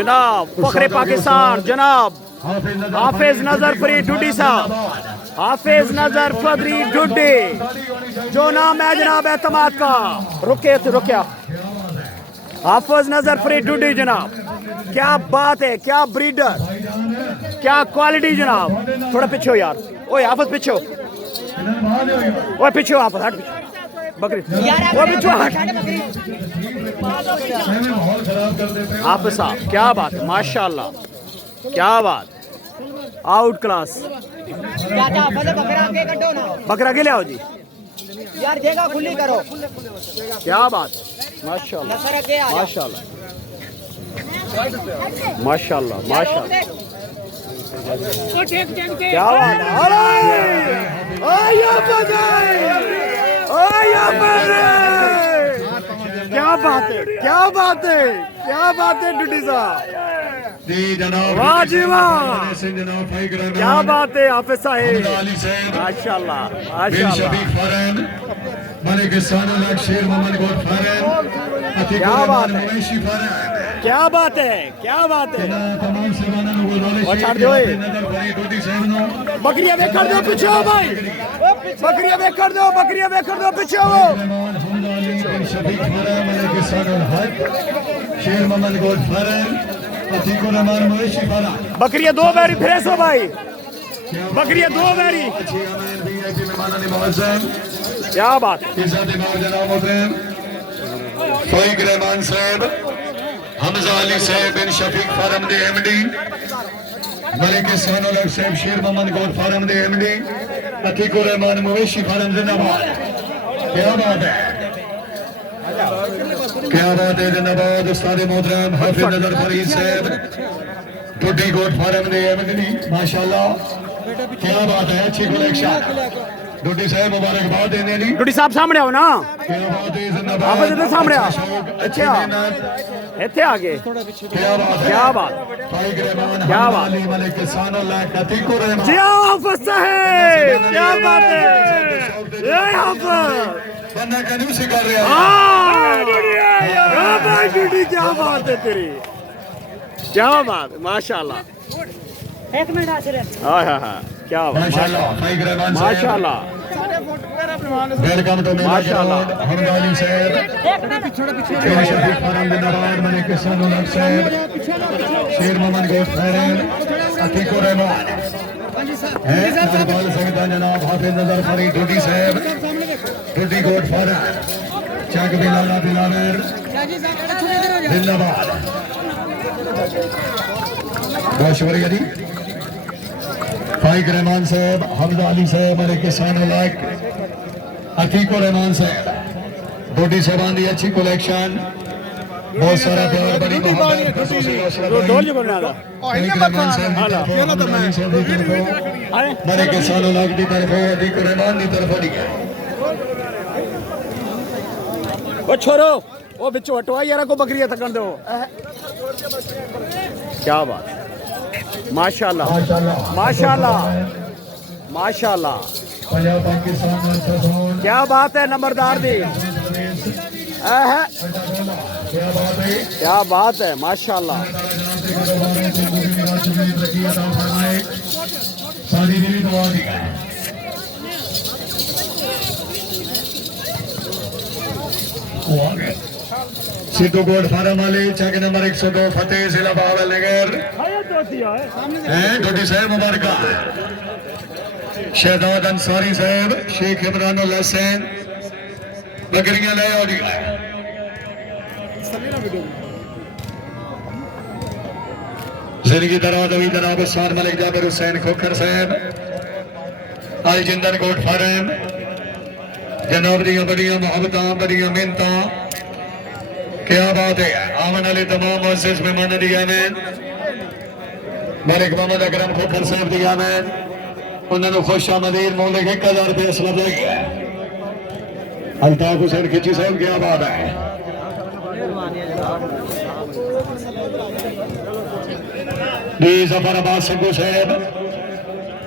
जनाब फखरे पाकिस्तान जनाब हाफिज नजर फरीद ढूडी साहब, हाफिज नजर फरीद ढूडी जो नाम है जनाब एतमाद का। रुकिया हाफिज नजर फरीद ढूडी जनाब, क्या बात है, क्या ब्रीडर, क्या क्वालिटी जनाब। थोड़ा पीछे हो यार, ओए हाफिज पीछे हो, ओए पीछे हो हाफिज, हट पीछे बकरी, वो पीछे हट। हाफिज साहब क्या बात है, माशाल्लाह क्या बात, आउट क्लास। बकरा के ले आओ जी यार, जगह खुली करो। क्या बात, माशाल्लाह माशाल्लाह माशाल्लाह माशाल्लाह, क्या बात है, क्या बात है, क्या बात है, क्या बात है ढूडी साहब, वाह जी वाह, क्या बात है हाफिज साहब, माशाल्लाह माशाल्लाह, क्या बात है, क्या बात है, क्या बात है। और छाड़ दो बकरिया वेख कर दो पीछे हो भाई, बकरिया वेख कर दो, बकरिया वेख कर दो पीछे हो। बकरिया दो बैरी फ्रेश हो भाई, बकरिया दो बैरी, क्या बात है। फाइक रहमान साहब, हमजा अली साहब बिन शफीक फार्म दे एमडी, मलिक सानुल हक साहब शेर मोहम्मद गौर फार्म दे एमडी, अतीकुर रहमान मवेशी फार्म जिंदाबाद। क्या बात है, क्या बात है, जिंदाबाद। उस्ताद मोहतरम हाफिज नजर फरीद साहब टूटी गोट फार्म दे एमडी, माशाल्लाह क्या बात है, अच्छी कलेक्शन। डूडी साहब मुबारकबाद देने ली, डूडी साहब सामने आओ ना, क्या बात है, आप इधर सामने आओ, अच्छा इतने आगे, क्या बात है, क्या बात, क्या बात जी हाफिज साहब, क्या बात है, ये हाफिज बंदा कहीं से कर रहा है डूडी, क्या बात है तेरी, क्या बात, माशाल्लाह। एक मिनट आचरे, हाँ हाँ हाँ, क्या बात, माशाल्लाह माशाल्लाह वेलकम टू माशाल्लाह। हमदानी साहब शेर शफीक फार्म जिंदाबाद, मलिक सानुल हक साहब शेर मोहम्मद गौस फार्म अतीकुर रहमान है, इकबाल संगता जनाब हाफिज नजर फरीद ढूडी साहब ढूडी गोट फार्म चक बिलाला बिलावर जिंदाबाद। बहुत शुक्रिया जी। फाइक रहमान साहब, हमजा अली साहब, मलिक सानुल हक, अतीकुर रहमान साहब, डोडी साहबान की अच्छी कलेक्शन, बहुत सारा प्यार बड़ी मोहब्बत। मलिक सानुल हक की तरफ, अतीकुर रहमान की तरफ दी है। वो छोरो वो बिचो हटवा यार को बकरियां थकन दो, क्या बात, माशाल्लाह माशाल्लाह माशाल्लाह, क्या बात है, नंबरदार दी, क्या बात है, माशाल्लाह। सिद्धू गोड फार्म वाले चक नंबर 102 फतेह जिला बावलनगर डोडी साहब मुबारक। शहजाद अंसारी साहब, शेख इमरानुल हसन बकरियां ले आओ। जिंदगी दराज अभी जनाब उस्ताद मलिक जाबिर हुसैन खोखर साहब अल जिंदन गोट फार्म, जनाब दियां बड़ियां मोहब्बतां बड़ियां मिन्नतां, क्या बात है। आवन वाले तमाम मुअज़्ज़िज़ मेहमान दी आमीन, मलिक मोहम्मद अकरम खोखर साहब दी आमीन, उन्होंने खुश आमदीद मोहल्ले के 1000 रुपये असला लगी है। अल्ताफ हुसैन खिची साहब, क्या बात है। जफर अब्बास सिंघू साहब,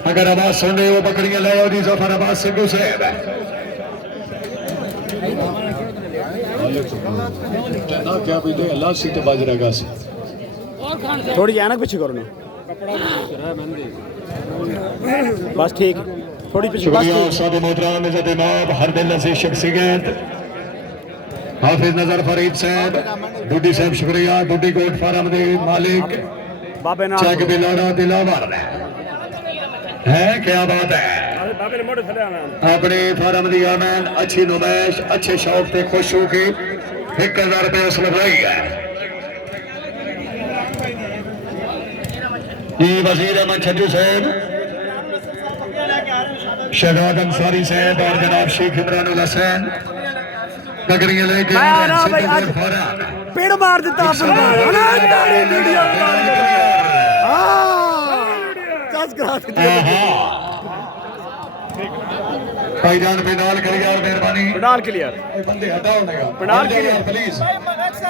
अगर आवाज सुन रहे हो बकरियां ले आओ। जफर अब्बास सिंघू साहब क्या बीते अल्लाह से बाजरा का थोड़ी ऐनक पीछे करो ना बस ठीक थोड़ी पीछे बस शुक्रिया ठीक। उस्ताद मोहतरम इज़्ज़त इमाम हर दिल अजीज शख्सियत हाफिज नजर फरीद साहब डूडी साहब शुक्रिया डूडी गोट फार्म दे मालिक बाबे ना चेक बिलाड़ा दिलावर है क्या बात है अपने फार्म दी आमन अच्छी नुमाइश अच्छे शौक से खुश हो के 1000 रुपये उस लगाई है ये वजीर अहमद छज्जू साहब शहजाद अंसारी साहब और जनाब शेख इमरान उल हसन नगरियां लेके मैं आ रहा भाई आज पेड़ मार देता अपन भाईजान पेनाल कर यार मेहरबानी पंडाल क्लियर बंदे हटाओ पंडाल क्लियर प्लीज